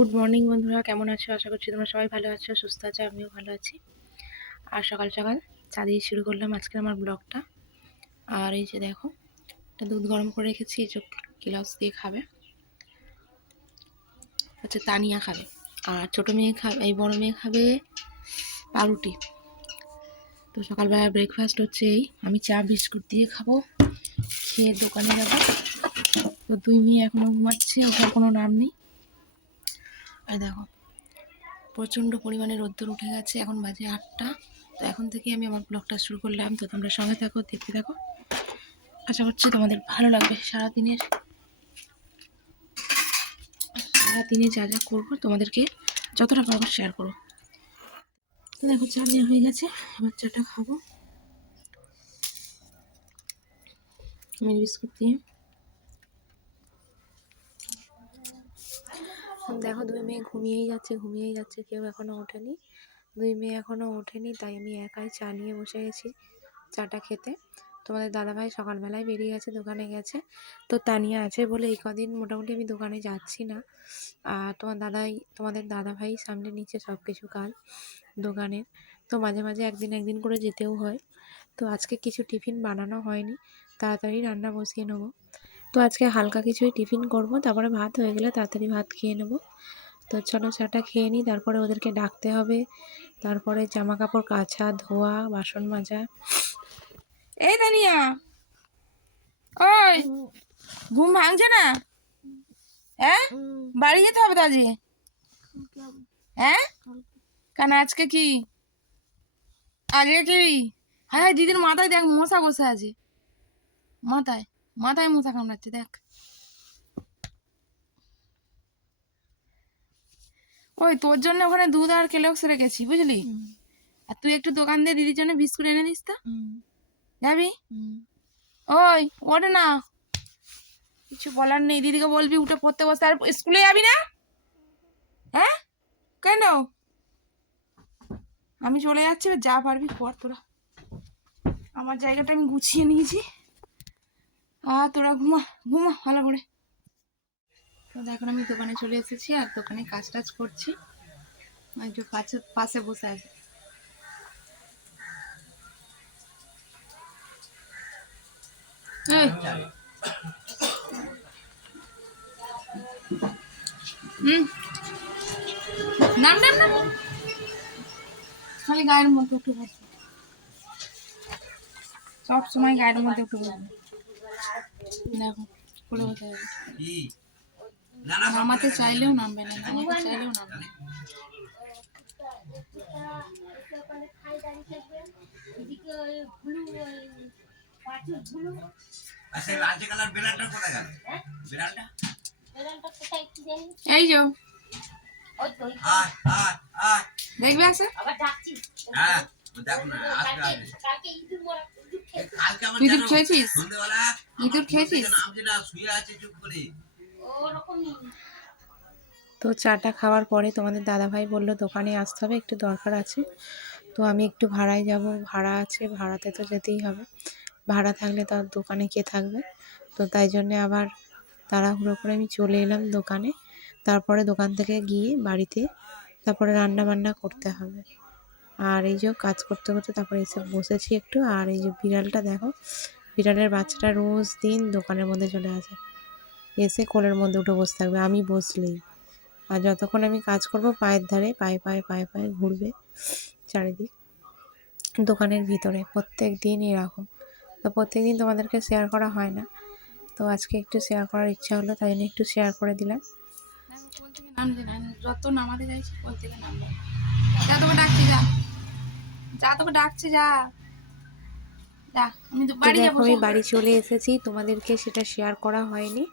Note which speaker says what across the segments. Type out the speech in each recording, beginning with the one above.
Speaker 1: Good morning বন্ধুরা। কেমন আছো? আশা করছি তোমরা সবাই ভালো আছো, সুস্থ আছো, আমিও ভালো আছি। আর সকাল সকাল চা দিয়ে শুরু করলাম আজকে আমার ব্লগটা। আর এই যে দেখো, একটা দুধ গরম করে রেখেছি, এই গ্লাস দিয়ে খাবে। হচ্ছে তানিয়া খাবে। আর ছোটো মেয়ে খাবে এই বড় মেয়ে খাবে পাউরুটি। তো সকালবেলা ব্রেকফাস্ট হচ্ছে এই, আমি চা, বিস্কুট দিয়ে খাব। খেয়ে দোকানে যাব। তো দুই মেয়ে এখনও ঘুমাচ্ছে ওঠার কোনো নাম নেই। আর দেখো। প্রচণ্ড পরিমাণে রোদ্দুর উঠে গেছে, এখন বাজে আটটা। তো এখন থেকে আমি আমার ব্লগটা শুরু করলাম। তো তোমরা সঙ্গে থাকো, দেখতে থাকো। আশা করছি তোমাদের ভালো লাগবে। সারাদিনের সারাদিনে যা যা করব, তোমাদেরকে যতটা পারব শেয়ার করো। তো দেখো, চা নেওয়া হয়ে গেছে। এবার চাটা খাব। মিল বিস্কুট দিয়ে। দেখো দুই মেয়ে ঘুমিয়েই যাচ্ছে ঘুমিয়েই যাচ্ছে, কেউ এখনও ওঠেনি। দুই মেয়ে এখনও ওঠেনি, তাই আমি একাই চা নিয়ে বসে গেছি চাটা খেতে। তোমাদের দাদাভাই সকালবেলায় বেরিয়ে গেছে, দোকানে গেছে। তো তানিয়া আছে বলে এই কদিন মোটামুটি আমি দোকানে যাচ্ছি না। আর তোমার দাদাই, তোমাদের দাদাভাই সামনে নিচে সব কিছু কাজ দোকানের তো মাঝে মাঝে একদিন একদিন করে যেতেও হয়। তো আজকে কিছু টিফিন বানানো হয়নি। তাড়াতাড়ি রান্না বসিয়ে নেব। তো আজকে হালকা কিছুই টিফিন করব, তারপরে ভাত হয়ে গেলে তাড়াতাড়ি ভাত খেয়ে নেব। তো চলো চাটা খেয়ে নিই, তারপরে ওদেরকে ডাকতে হবে। তারপরে জামা কাপড় কাচা, ধোয়া, বাসন মাজা। এই দানিয়া ওই, ঘুম ভাঙছে না? হ্যাঁ? বাড়ি যেতে হবে আজকে? হ্যাঁ? কেন, আজকে কি? আজকে কি? হ্যাঁ দিদির মাথায় দেখ, মশা বসে আছে। মাথায়? মাথায় মশা কামড়াচ্ছে দেখ। ওই তোর জন্য ওখানে দুধ আর কেলক্স রেখেছি বুঝলি? আর তুই একটু দোকান দিয়ে দিদির জন্য বিস্কুট এনে দিস তো। যাবি? ওই ওঠে না। কিছু বলার নেই দিদিকে বলবি উঠে পড়তে বসতে আর স্কুলে যাবি না? হ্যাঁ? কেন? আমি চলে যাচ্ছি যা পারবি কর তোরা। আমার জায়গাটা আমি গুছিয়ে নিয়েছি। আর তোরা ঘুমা ঘুমা, ভালো করে। তো এখন আমি দোকানে চলে এসেছি আর দোকানে কাজ টাজ করছি যে পাশে পাশে বসে আছে। খালি গায়ের মধ্যে একটু বসে। সব সময় গায়ের মধ্যে একটু বসে। দেখো করে বসে নামাতে চাইলেও নামবে না নামাতে চাইলেও নামবে না।
Speaker 2: আচ্ছা কোথায়
Speaker 1: এই যাও। দেখবে আছে?
Speaker 2: হ্যাঁ দেখো না আসবে
Speaker 1: তুই খেয়েছিস? ইঁদুর খেয়েছিস? তো চাটা খাওয়ার পরে তোমাদের দাদাভাই বলল, দোকানে আসতে হবে, একটু দরকার আছে। তো আমি একটু ভাড়ায় যাব। ভাড়া আছে, ভাড়াতে তো যেতেই হবে। ভাড়া থাকলে তো আর দোকানে কে থাকবে? তো তাই জন্যে আবার তাড়াহুড়ো করে আমি চলে এলাম দোকানে। তারপরে দোকান থেকে গিয়ে বাড়িতে তারপরে রান্না বান্না করতে হবে। আর এই যে কাজ করতে করতে তারপরে এসে বসেছি একটু। আর এই যে বিড়ালটা দেখো, বিড়ালের বাচ্চাটা রোজ দিন দোকানের মধ্যে চলে আসে। এসে কোলের মধ্যে উঠে বসে থাকবে, আমি বসলেই। আর যতক্ষণ আমি কাজ করব, পায়ের ধারে পায়ে পায়ে পায়ে পায়ে ঘুরবে চারিদিক, দোকানের ভিতরে, প্রত্যেক দিন এরকম। তো প্রত্যেক দিন তোমাদেরকে শেয়ার করা হয় না। তো আজকে একটু শেয়ার করার ইচ্ছা হলো, তাই জন্য একটু শেয়ার করে দিলাম। যত নামাতে কোল থেকে নামবে তোকে ডাকছি যা। যা তোকে ডাকছে যা। যাব আমি বাড়ি চলে এসেছি তোমাদেরকে সেটা শেয়ার করা হয়নি।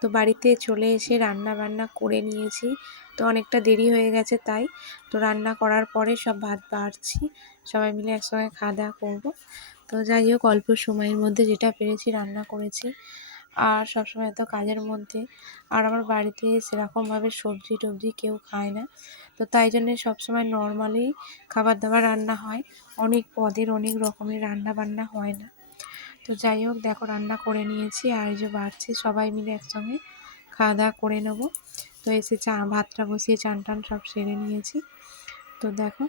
Speaker 1: তো বাড়িতে চলে এসে রান্না বান্না করে নিয়েছি। তো অনেকটা দেরি হয়ে গেছে তাই। তো রান্না করার পরে সব ভাত বাড়ছি সবাই মিলে একসঙ্গে খাওয়া দাওয়া করব। তো যাই হোক অল্প সময়ের মধ্যে যেটা পেরেছি রান্না করেছি। আর সবসময় এত কাজের মধ্যে। আর আমার বাড়িতে সেরকমভাবে সবজি টবজি কেউ খায় না। তো তাই জন্যে সবসময় নর্মালি খাবার দাবার রান্না হয়। অনেক পদের অনেক রকমের রান্না বান্না হয় না। তো যাই হোক, দেখো রান্না করে নিয়েছি। আর যে বাড়ছে, সবাই মিলে একসঙ্গে খাওয়া দাওয়া করে নেব। তো এসে চা, ভাতটা বসিয়ে চান টান সব সেরে নিয়েছি। তো দেখো,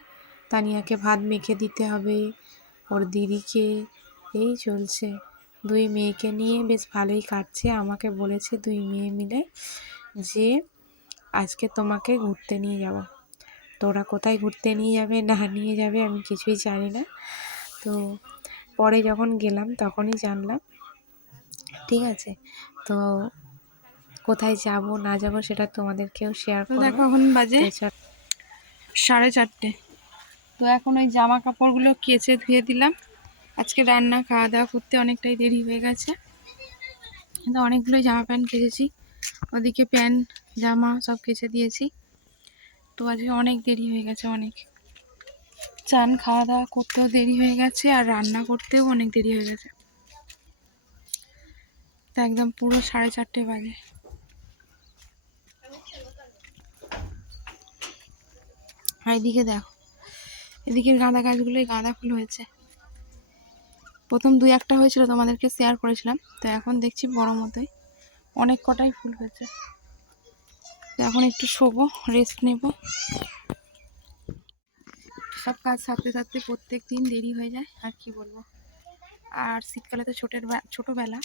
Speaker 1: তানিয়াকে ভাত মেখে দিতে হবে, ওর দিদিকে। এই চলছে। দুই মেয়েকে নিয়ে বেশ ভালোই কাটছে। আমাকে বলেছে দুই মেয়ে মিলে যে আজকে তোমাকে ঘুরতে নিয়ে যাব। তো ওরা কোথায় ঘুরতে নিয়ে যাবে না নিয়ে যাবে আমি কিছুই জানি না। তো পরে যখন গেলাম তখনই জানলাম ঠিক আছে তো কোথায় যাব না যাব সেটা তোমাদেরকেও শেয়ার করব
Speaker 3: দেখো এখন বাজে সাড়ে চারটে। তো এখন ওই জামা কাপড়গুলো কেচে ধুয়ে দিলাম। আজকে রান্না খাওয়া দাওয়া করতে অনেকটাই দেরি হয়ে গেছে। কিন্তু অনেকগুলোই জামা প্যান্ট কেচেছি। ওদিকে প্যান্ট, জামা সব কেচে দিয়েছি। তো আজকে অনেক দেরি হয়ে গেছে অনেক। চান খাওয়া দাওয়া করতেও দেরি হয়ে গেছে আর রান্না করতেও অনেক দেরি হয়ে গেছে। তা একদম পুরো সাড়ে চারটে বাজে। আর এদিকে দেখো, এদিকের গাঁদা গাছগুলোই গাঁদা ফুল হয়েছে। প্রথম দুই একটা হয়েছিল তোমাদেরকে শেয়ার করেছিলাম। তো এখন দেখছি বড় মতোই। অনেক কটাই ফুল হয়েছে। তো এখন একটু শোবো রেস্ট নেব। সব কাজ সারতে সারতে প্রত্যেক দিন দেরি হয়ে যায়, আর কি বলব। আর শীতকালে তো ছোটের ছোটোবেলা।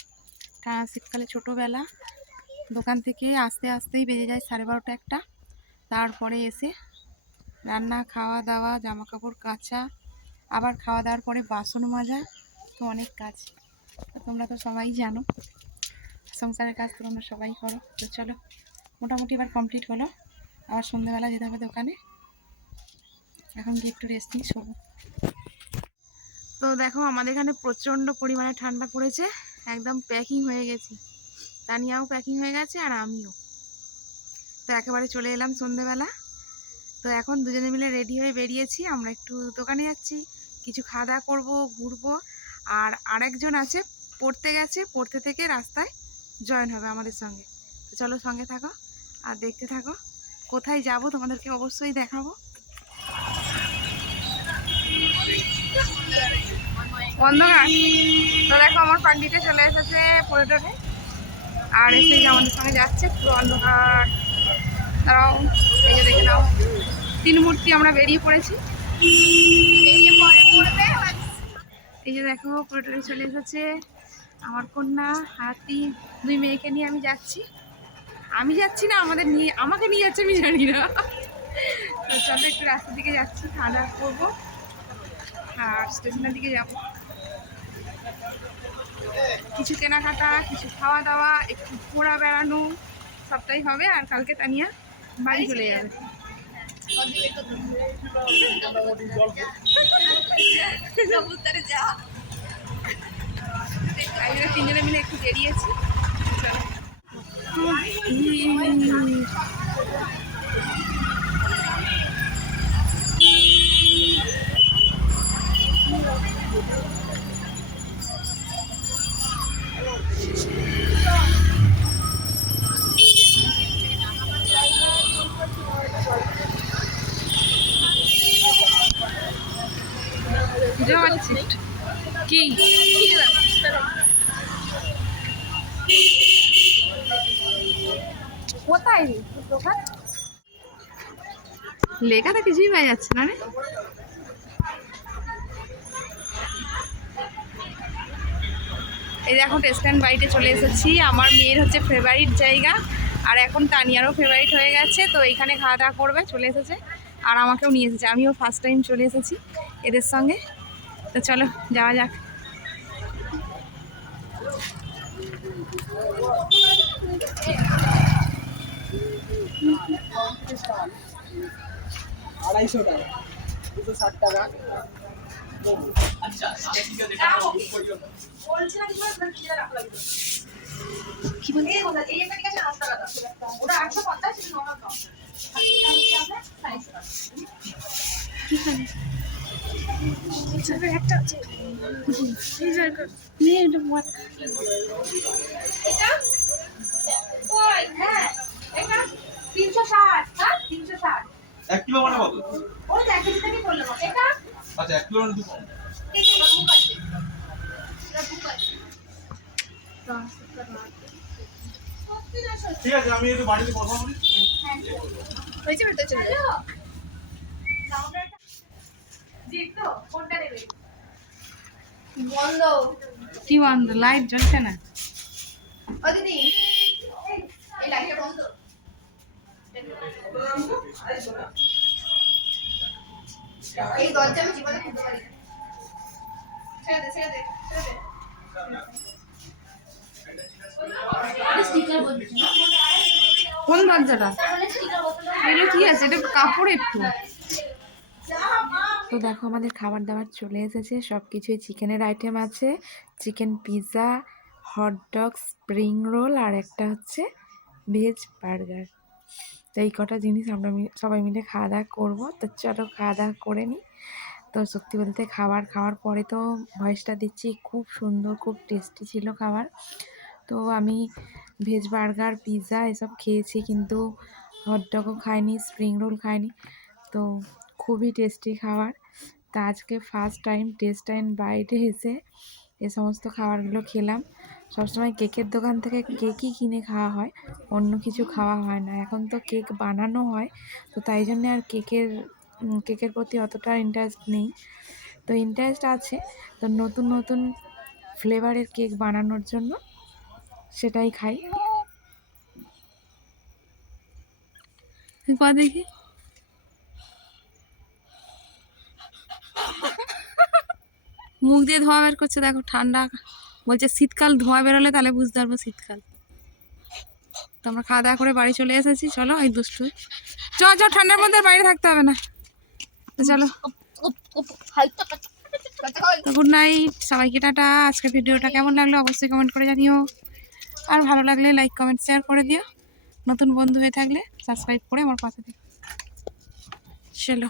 Speaker 3: শীতকালে ছোটোবেলা দোকান থেকে আসতে আসতেই বেজে যায় সাড়ে বারোটা একটা। তারপরে এসে রান্না, খাওয়া দাওয়া জামা কাপড় কাচা, আবার খাওয়া দাওয়ার পরে বাসন মাজা তো অনেক কাজ। তোমরা তো সবাই জানো। সংসারের কাজ তোমরা সবাই করো। তো চলো, মোটামুটি এবার কমপ্লিট হলো। আবার সন্ধ্যেবেলা যেতে হবে দোকানে। এখন গিয়ে একটু রেস্ট নিই শোবো। তো দেখো, আমাদের এখানে প্রচণ্ড পরিমাণে ঠান্ডা পড়েছে। একদম প্যাকিং হয়ে গেছি। তানিয়াও প্যাকিং হয়ে গেছে আর আমিও। তো একেবারে চলে এলাম সন্ধেবেলা। তো এখন দুজনে মিলে রেডি হয়ে বেরিয়েছি। আমরা একটু দোকানে যাচ্ছি। কিছু খাওয়া দাওয়া করব, ঘুরবো। আর আরেকজন আছে, পড়তে গেছে, পড়তে থেকে রাস্তায় জয়েন হবে আমাদের সঙ্গে। তো চলো সঙ্গে থাকো আর দেখতে থাকো, কোথায় যাব তোমাদেরকে অবশ্যই দেখাবো। অন্ধকার। দেখো আমার পান্ডিতে চলে এসেছে পর্যটনে আর এসে আমাদের সঙ্গে যাচ্ছে, পুরো অন্ধকার। তারাও এই যে দেখে নাও। তিন মূর্তি আমরা বেরিয়ে পড়েছি। এই যে দেখো পুরোটাই চলে এসেছে আমার কন্যা, হাতি, দুই মেয়েকে নিয়ে আমি যাচ্ছি। আমি যাচ্ছি না, আমাদের নিয়ে, আমাকে নিয়ে যাচ্ছে, আমি জানি না। তো চলো একটু রাস্তার দিকে যাচ্ছি, খাওয়া দাওয়া করব। আর স্টেশনের দিকে যাব। কিছু কেনাকাটা, কিছু খাওয়া দাওয়া, একটু ঘোরা বেড়ানো, সবটাই হবে। আর কালকে তানিয়া বাড়ি চলে যাবে। তিনজনে মিলে একটু বেরিয়েছি চলো। কি কোথায়? দোকান লেখাটা কিছুই পাওয়া যাচ্ছে না রে। এই দেখো টেস্ট অ্যান্ড বাইটে চলে এসেছি। আমার মেয়ের হচ্ছে ফেভারিট জায়গা আর এখন তানিয়ারও ফেভারিট হয়ে গেছে তো এইখানে খাওয়া দাওয়া করবে চলে এসেছে আর আমাকেও নিয়ে এসেছে। আমিও ফার্স্ট টাইম চলে এসেছি এদের সঙ্গে। তো চলো যাওয়া যাক।
Speaker 4: আড়াইশো টাকা দুশো ষাট টাকা
Speaker 3: কি একটা আছে নিয়ে এটা বল।
Speaker 5: তিনশো ষাট হ্যাঁ তিনশো ষাট
Speaker 6: এক কিলো মানে কত?
Speaker 5: ওই দেখে থেকে বললাম এটা
Speaker 6: আচ্ছা কিলো মানে ঠিক আছে আমি একটু বাড়িতে কথা বলি।
Speaker 5: তো নেবে
Speaker 7: বন্ধ।
Speaker 3: কি বন্ধ? লাইট জ্বলছে না?
Speaker 7: ও দিদি এই লাইটটা বন্ধ। এই দরজা আমি জীবনে খুলতে পারি ছেড়ে দে ছেড়ে দে ছেড়ে দে।
Speaker 3: কোন দরজাটা? এগুলো কি আছে? এটা কাপড় একটু তো দেখো আমাদের খাবার দাবার চলে এসেছে। সব কিছুই চিকেনের আইটেম আছে। Chicken pizza hotdog spring roll আর একটা হচ্ছে ভেজ বার্গার তো এই কটা জিনিস আমরা সবাই মিলে খাওয়া দাওয়া করব। তো চলো খাওয়া দাওয়া করে নিই তো সত্যি বলতে খাবার খাওয়ার পরে তো ভয়েসটা দিচ্ছি, খুব সুন্দর, খুব টেস্টি ছিল খাবার। তো আমি ভেজ বার্গার পিৎজা এসব খেয়েছি কিন্তু হটডগও খাইনি স্প্রিং রোল খাইনি। তো খুবই টেস্টি খাবার। তা আজকে ফার্স্ট টাইম টেস্ট টাইম বাইরে এসে এ সমস্ত খাবারগুলো খেলাম। সবসময় কেকের দোকান থেকে কেকই কিনে খাওয়া হয়, অন্য কিছু খাওয়া হয় না। এখন তো কেক বানানো হয়, তো তাই জন্যে আর কেকের কেকের প্রতি অতটা ইন্টারেস্ট নেই। তো ইন্টারেস্ট আছে, তো নতুন নতুন ফ্লেভারের কেক বানানোর জন্য সেটাই খাই। দেখি। মুখ দিয়ে ধোঁয়া বের করছে, দেখো ঠান্ডা। বলছে, শীতকাল, ধোঁয়া বেরোলে তাহলে বুঝতে পারব শীতকাল। তো আমরা খাওয়া দাওয়া করে বাড়ি চলে এসেছি, চলো, এই দুষ্টু। চ চ ঠান্ডার মধ্যে বাইরে থাকতে হবে না। চলো। গুড নাইট, সবাইকে টাটা। আজকের ভিডিওটা কেমন লাগল অবশ্যই কমেন্ট করে জানিও। আর ভালো লাগলে লাইক কমেন্ট শেয়ার করে দিও। নতুন বন্ধু হয়ে থাকলে সাবস্ক্রাইব করে আমার পাশে দিও চলো।